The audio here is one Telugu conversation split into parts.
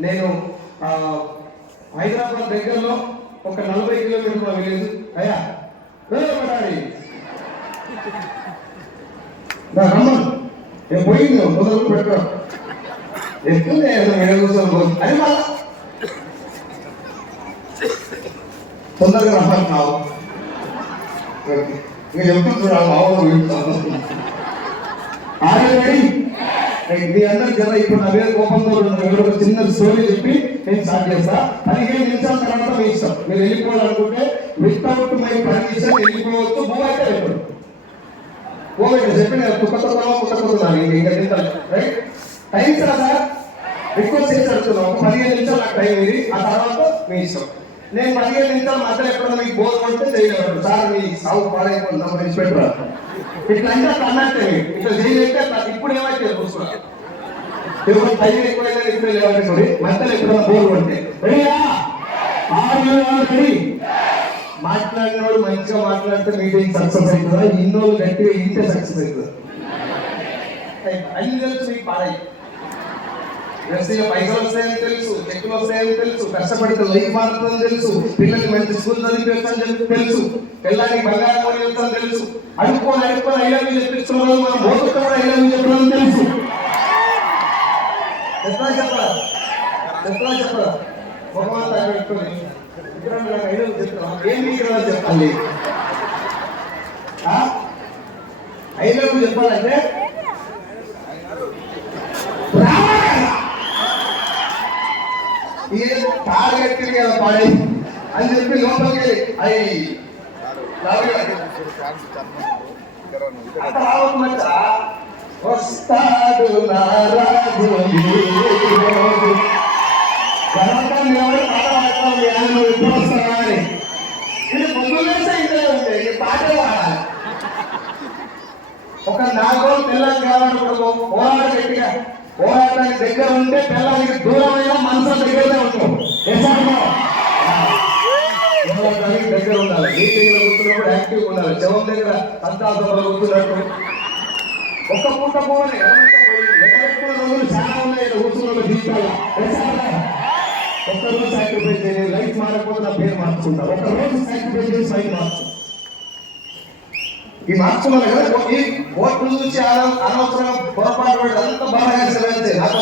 నేను హైదరాబాద్ దగ్గరలో ఒక నలభై కిలోమీటర్ల విలేజ్ అయ్యా వేరపడాలి నా రమ్మన్ నేను పోయింది మొదలు పెట్టు ఎత్తుంది అని మళ్ళా తొందరగా రమ్మని కావు ఇంకా చెప్తున్నాడు మా ఊరు వెళ్తాను మీ అందరి జన ఇప్పుడు నా మీద కోపంతో ఉన్నారు. ఒక చిన్న స్టోరీ చెప్పి నేను స్టార్ట్ చేస్తా. పదిహేను నిమిషాల తర్వాత మీ ఇష్టం. మీరు వెళ్ళిపోవాలనుకుంటే వితౌట్ మై పర్మిషన్ వెళ్ళిపోవచ్చు. మూవ్ అయితే వెళ్ళిపోడు. పోగండి చెప్పి నేను కుక్క కుక్కున్నాను ఇంకా తింటాను right time sir sir? Request చేసి అడుగుతున్నాం. ఒక పదిహేను నిమిషాలు నాకు టైం ఇది ఆ తర్వాత మీ ఇష్టం. నేను పదిహేను నిమిషాలు మధ్యలో ఎప్పుడైనా మీకు బోర్ కొడితే చేయగలరు సార్ మీ సాగు పాడైపోతుంది. అమ్మ ఇన్స్పెక్టర్ ఇట్లా అంటే అన్నట్టే. ఇట్లా చేయలేస్తే ఇప్పుడు ఏమైనా ఎవరు టైం ఎక్కువైనా ఇప్పుడు లేవంటే మధ్యలో ఎప్పుడైనా బోర్ కొడితే. రెడీయా ఆరు రెడీ. మాట్లాడినోడు మంచిగా మాట్లాడితే మీటింగ్ సక్సెస్ అవుతుందా? ఇన్నోళ్ళు గట్టిగా ఇంటే సక్సెస్ అవుతుందా? అన్ని తెలుసు మీకు పాడై. వ్యవసాయ పైసలు వస్తాయని తెలుసు చెక్కులు వస్తాయని తెలుసు కష్టపడితే లైఫ్ మారుతుందని తెలుసు పిల్లల్ని మంచి స్కూల్ చదివించని తెలుసు పిల్లలకి బంగారం కొని తెలుసు అడుక్కొని అడుక్కొని ఐలవి చెప్పించుకున్న మనం మోసతో కూడా చెప్పడం తెలుసు. ఎట్లా చెప్పరా ఎట్లా చెప్పరా భగవంత పెట్టుకొని ఇక్కడ నాకు ఐలవి ఏం మీకు చెప్పాలి ఐదు చెప్పాలంటే? ఏ కదా అని చెప్పి లోపలికి అయ్యి అట్లా వస్తాడు నారాజు. ఎప్పుడు ఇది పొద్దున్నేసే ఇంట్లో ఉంది ఈ పాడాలి ఒక నాలుగు రోజులు పిల్లలు కావాలనుకో పోరాట గట్టిగా. పోరాటానికి దగ్గర ఉంటే పిల్లలకి దూరమైన మనసు దగ్గరనే ఉంటాం దగ్గర ఉండాలి. మీటింగ్లో కూర్చున్నప్పుడు యాక్టివ్ ఉండాలి. శవం దగ్గర అంతా కూర్చున్నట్టు. ఒక్క పూట పోవాలి ఎవరైతే పోయింది చాలా ఉన్నాయి ఇక్కడ కూర్చున్న జీవితాలు. సాక్రిఫైస్ చేయాలి లైఫ్ మారకపోతే నా పేరు మార్చుకుంటా. ఒక్క రోజు సాక్రిఫైస్ చేసి లైఫ్ మార్చు. ఈ మార్చుకున్నారు కదా ఈ ఓట్లు చూసి అన- అనవసరంగా పొరపాటు పడి అంతా బాగా వెళ్తే నాకు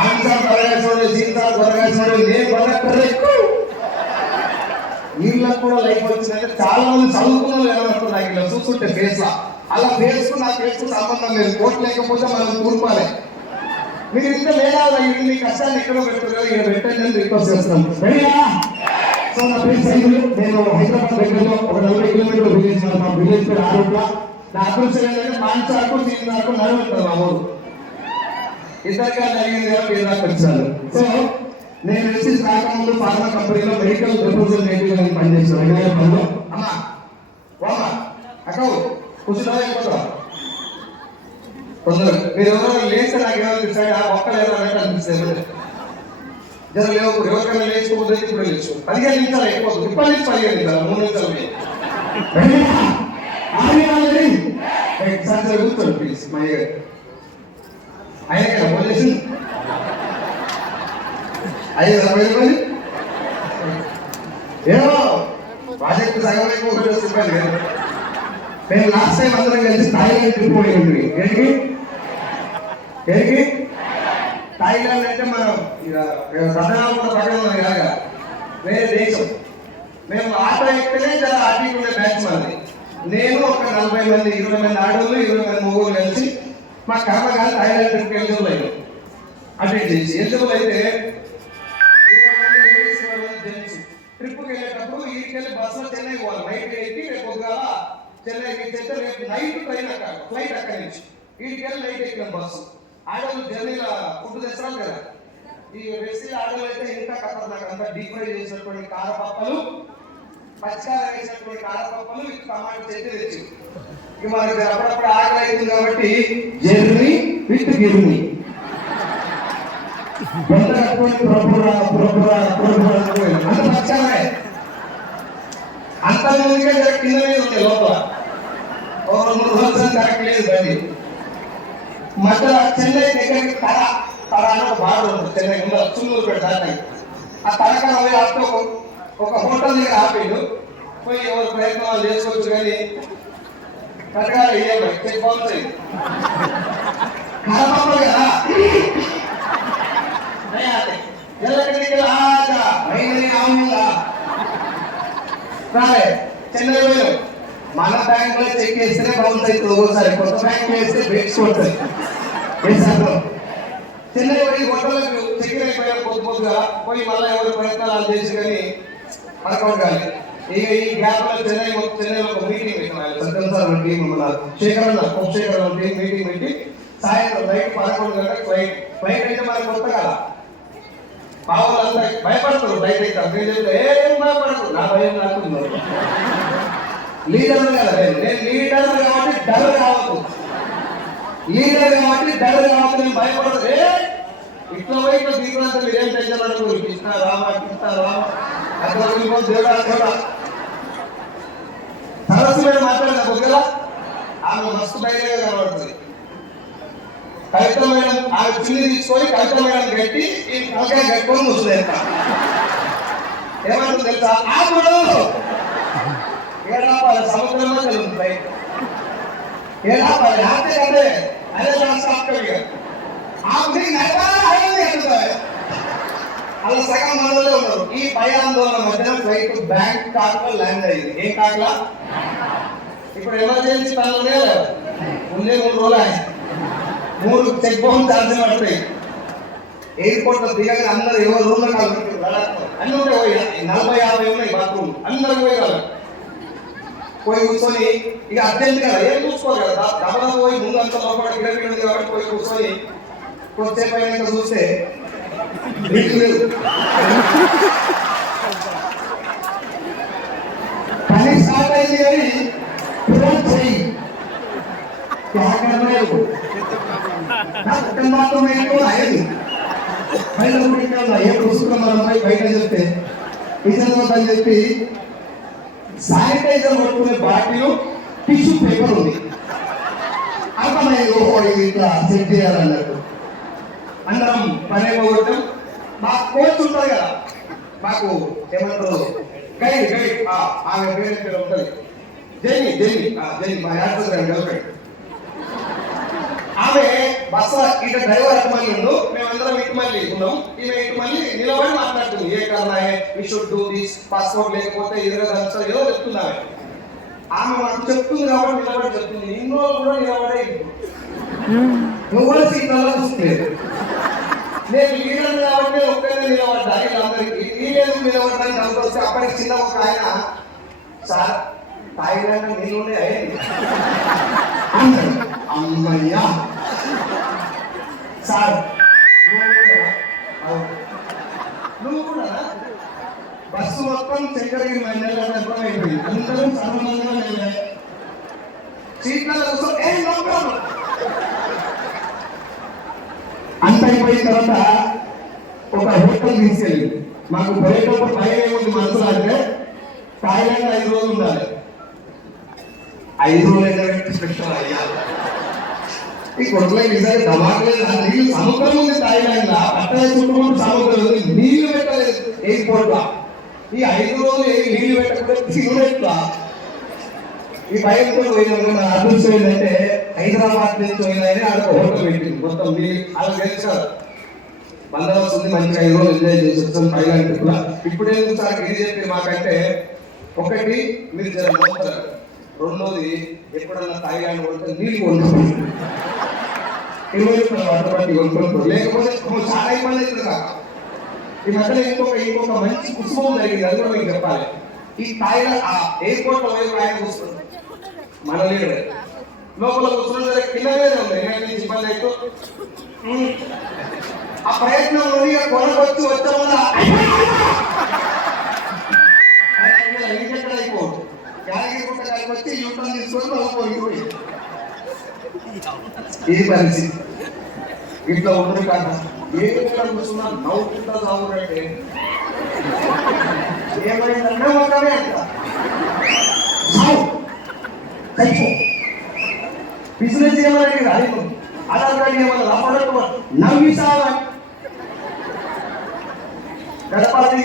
ఆన్సర్ త్వరగా జీవితాలు సీతా నేను కొనక్కర్లే వీళ్ళకు కూడా లైఫ్ వచ్చిందంటే చాలా మంది చదువుకున్న వాళ్ళు ఏమనుకున్నారు నాకు ఇలా చూస్తుంటే ఫేస్ లా. అలా ఫేస్ నా ఫేస్ సంబంధం లేదు. కోట్ లేకపోతే మనం కూర్పాలి. మీరు ఇంత లేదా మీ కష్టాన్ని ఎక్కడో పెడుతున్నారు. ఇక్కడ పెట్టండి అని రిక్వెస్ట్ చేస్తున్నాం. రెడీయా సో నా పేరు సైదులు. నేను హైదరాబాద్ దగ్గరలో ఒక నలభై కిలోమీటర్ల విలేజ్ మా విలేజ్ పేరు ఆరోగ్య. నా అదృష్టం ఏంటంటే మాంసాకు సీనాకు నడువుంటుంది మా ఊరు. ఇద్దరిగా జరిగింది పేరు ఇద్దరు వచ్చాను సో నేను వచ్చి రాకముందు ఫార్మా కంపెనీలో మెడికల్ రిప్రజెంటేటివ్ అని పనిచేసాను రెండు వేల అమ్మా వామా అక్క కూర్చున్నా అయిపోతా మీరు ఎవరైనా లేస్తే నాకు ఏమనిపిస్తాయి ఆ ఒక్కలు ఎవరైనా అనిపిస్తుంది. జర లేవు ఎవరికైనా లేచుకోకపోతే ఇప్పుడు లేచు. పదిహేను నిమిషాలు అయిపోతుంది ఇప్పటి నుంచి పదిహేను నిమిషాలు మూడు నిమిషాలు సార్ సార్ ప్లీజ్ మా అయ్య ఫోన్ చేసి అయ్యే ఏమో ప్రాజెక్ట్ సగం ఎక్కువ కదా. మేము లాస్ట్ టైం అందరం కలిసి థాయిలాండ్ ట్రిప్ పోయింది ఏంటి? ఏంటి? థాయిలాండ్ అంటే మనం ఇక మేము సదనాలు కూడా పక్కన ఉన్నది కాక వేరే దేశం. మేము ఆటో ఎక్కడే చాలా ఆటో ఉండే బ్యాచ్ మాది. నేను ఒక నలభై మంది ఇరవై మంది ఆడవాళ్ళు ఇరవై మంది మొగోళ్ళు కలిసి మా కర్మగాలి థాయిలాండ్ ట్రిప్కి ఎలిజిబుల్ అయ్యాం అటెండ్ చేసి. ఎలిజిబుల్ అయితే ట్రిప్కి వెళ్ళేటప్పుడు ఈ బస్సులో చెన్నై పోవాలి. బయట ఎక్కి రేపు పొద్దుగాల చెన్నైకి ఎక్కితే రేపు నైట్ ట్రైన్ అక్కడ ఫ్లైట్ అక్కడ నుంచి. వీటికి వెళ్ళి నైట్ ఎక్కిన బస్సు ఆడవాళ్ళు జర్నీలో ఫుడ్ తెస్తాం కదా. ఈ వెస్టీ ఆడవాళ్ళు అయితే ఇంకా ఖతర్నాక్ అంతా డీప్ ఫ్రై చేసినటువంటి కారపప్పలు పచ్చికార వేసినటువంటి కారపప్పలు ఇటు టమాటా చెట్టు తెచ్చి. ఇక మనకి అప్పుడప్పుడు ఆకలి అవుతుంది కాబట్టి జర్నీ విత్ గిర్ని. అంత పచ్చామే అంత కింద మీద ఉంది లోపల. ఓ రెండు రోజులు కరెక్ట్ లేదు బండి మధ్యలో చెన్నై దగ్గరికి తర తడాన ఒక బార్ ఉంటుంది చెన్నై ముందు చున్నూరు పెట్టి ఆ తడకన పోయి ఆపితే ఒక హోటల్ దగ్గర ఆపేడు. పోయి ఎవరు ప్రయత్నాలు చేసుకోవచ్చు కానీ కట్టగాలి ఇయ్యాలి చెక్ బౌన్స్ అయింది కదా. ఎల్లకడికి రాజా రాలే చెన్నై పోయాం మన బ్యాంక్లో చెక్ చేస్తేనే బౌన్స్ అవుతుంది ఒకసారి కొత్త బ్యాంక్ వేస్తే బ్రేక్స్ కొడుతుంది వేసారు చెన్నై పోయి హోటల్కి చెక్ అయిపోయారు పొద్దు పొద్దుగా పోయి మళ్ళీ ఎవరు ప్రయత్నాలు చేసి కానీ వర్కౌట్ కాదు ఇక ఈ గ్యాప్లో చెన్నై చెన్నైలో ఒక మీటింగ్ పెట్టినారు సత్యం సార్ టీం ఉన్నారు. శేఖర్ అన్న కొత్త టీం మీటింగ్ పెట్టి సాయంత్రం నైట్ పదకొండు గంటలకు ఫ్లైట్ ఫ్లైట్ అయితే మనకు కొత్త కదా మా అంతా భయపడతారు. బయట అయితే నేను చెప్తే ఏం భయపడదు నా భయం నాకు లీడర్ కదా నేను లీడర్ కాబట్టి డల్ కావద్దు. లీడర్ కాబట్టి డల్ కావద్దు నేను భయపడదు ఏ? ఇట్లా వైపు ఇట్లా దిగులంతా మీరు ఏం టెన్షన్ కృష్ణ రామ కృష్ణ రామ. అట్లా పోయి దేవుడా దేవుడా సరస్సు మీద మాట్లాడిన కొద్దిగా ఆమె మస్తు ధైర్యంగా కనబడుతుంది. కవితమైన మేడం ఆమె చిన్ని తీసుకొని కవితమైన గట్టి ఈ తలకాయ కట్టుకొని ముస్తుంది ఏమంటుంది తెలుసా? ఆకుడు ఏడాపాలి సముద్రంలో తెలుగుతాయి ఏడాపాలి అంతే కదే అదే రాష్ట్ర ఆమె అలా సగం మనలో ఉన్నారు. ఈ భయాందోళన మధ్య ఫ్లైట్ బ్యాంక్ కాకులో ల్యాండ్ అయ్యింది ఏం కాకలా ఇప్పుడు ఎమర్జెన్సీ పనులు ఉండే మూడు రోజులు మూడు చెక్ బౌన్ ఛార్జీలు పడతాయి. ఎయిర్పోర్ట్లో దిగగా అందరూ ఎవరు రూమ్లో కాదు అన్ని ఉంటాయి. నలభై యాభై ఉన్నాయి బాత్రూమ్ అందరూ పోయి కాదు పోయి కూర్చొని ఇక అత్యంత కదా ఏం చూసుకోవాలి కదా? గమనం పోయి ముందు అంత లోపల గిడగిడ ఉంది కాబట్టి పోయి కూర్చొని కొంతసేపు అయినాక చూస్తే నీళ్ళు లేదు. పని స్టార్ట్ అయింది కానీ ఫోన్ చెయ్యి. మాత్రం అయ్యింది. ఏం చూసుకున్నాం అమ్మాయి బయట చెప్తే నిజంగా చెప్పి శానిటైజర్ పట్టుకునే బాటిల్ టిష్యూ పేపర్ ఉంది. అర్థమైంది ఓహో ఇది ఇట్లా సెట్ చేయాలన్నట్టు. అందరం పనే పోగొట్టాం మా కోచ్ ఉంటుంది కదా మాకు ఏమంటారు గైడ్ గైడ్ ఆమె పేరు ఇక్కడ ఉంటుంది. జైని జైని జైని మా యాత్ర ఆమె బస్సు ఇటు డ్రైవర్ అటు మళ్ళీ ఉండు. మేమందరం ఇటు మళ్ళీ ఉన్నాం. ఈమె ఇటు మళ్ళీ నిలబడి మాట్లాడుతుంది. ఏ కర్ణాయే we should do this passport లేకపోతే ఎదురు దంచాలి ఏదో చెప్తున్నామే ఆమె ఆమె చెప్తుంది కాబట్టి నిలబడి చెప్తుంది. ఇన్ని రోజులు కూడా నిలబడే నువ్వు కూడా సీట్లలో చూసుకోలేదు నేను లీడర్ కాబట్టి ఒక్కనే నిలబడ్డా. వీళ్ళందరికీ. వీళ్ళేది నిలబడడానికి అంత వస్తే అప్పటికి చిన్న ఒక ఆయన సార్ తాగినాక నీళ్ళుండే అయ్యింది అమ్మయ్యా. సార్. నువ్వు కూడా బస్సు మొత్తం చక్కెరగిరి మండలి అయిపోయింది. అందరూ సర్వమంగా వెళ్ళాయి సీట్లలో కూర్చొని ఏ నో అంత అయిపోయిన తర్వాత ఒక హోటల్ తీసుకెళ్ళి మాకు పోయేటప్పుడు పైన ఏముంది మనసులో అంటే థాయిలాండ్ ఐదు రోజులు ఉండాలి. ఐదు రోజులు ఏంటంటే స్పెషల్ అయ్యా ఈ ఆ సముద్రం ఉంది పట్టణ చుట్టుముట్టు సముద్రం ఉంది నీళ్ళు పెట్టలేదు ఎయిర్పోర్ట్ లా ఈ ఐదు రోజులు ఏ నీళ్ళు సిగరెట్లా ఈ భయంతో పోయిన అదృష్టం ఏంటంటే హైదరాబాద్ నుంచి పోయినాయని ఆడ హోటల్ పెట్టింది మొత్తం మీ తెలుసు బందోబస్తు ఉంది మంచిగా ఐదు రోజులు ఎంజాయ్ చేసి వచ్చాం ఇప్పుడు ఎందుకు సార్ ఇది చెప్పి మాకంటే ఒకటి మీరు జర నమ్ముతారు రెండోది ఎప్పుడన్నా థాయిలాండ్ కొడితే నీళ్ళు కొనుక్కోండి ఇరవై రూపాయలు వాటర్ కొనుక్కుంటారు లేకపోతే చాలా ఇబ్బంది అవుతుంది కాక ఈ మధ్యలో ఇంకొక ఇంకొక మంచి కుటుంబం జరిగింది అది కూడా మీకు చెప్పాలి. ఈ థాయిలాండ్ ఆ ఎయిర్పోర్ట్లో వైపు ఆయన కూర్చుంది మన లీడర్ లోపల కూర్చున్న సరే కిందనే ఉంది. ఎక్కడి ఇబ్బంది అయితే ఆ ప్రయత్నం ఉంది కొనకొచ్చి వచ్చే వల్ల ఇంకెక్కడ అయిపోదు యాదగిరి గుట్ట కాడికి వచ్చి యూటర్న్ తీసుకొని వెళ్ళిపోయి ఇది పరిస్థితి. ఇట్లా ఉండదు కదా. ఏ విధంగా కూర్చున్నా నవ్వుకుంటా సాగురంటే ఏమైందంటే ఒకనే అంట. బిజినెస్ చేయాలని అడిగింది ఆధార్ కార్డు ఏమన్నా లాభాలు నవ్వి సావా గడపాలి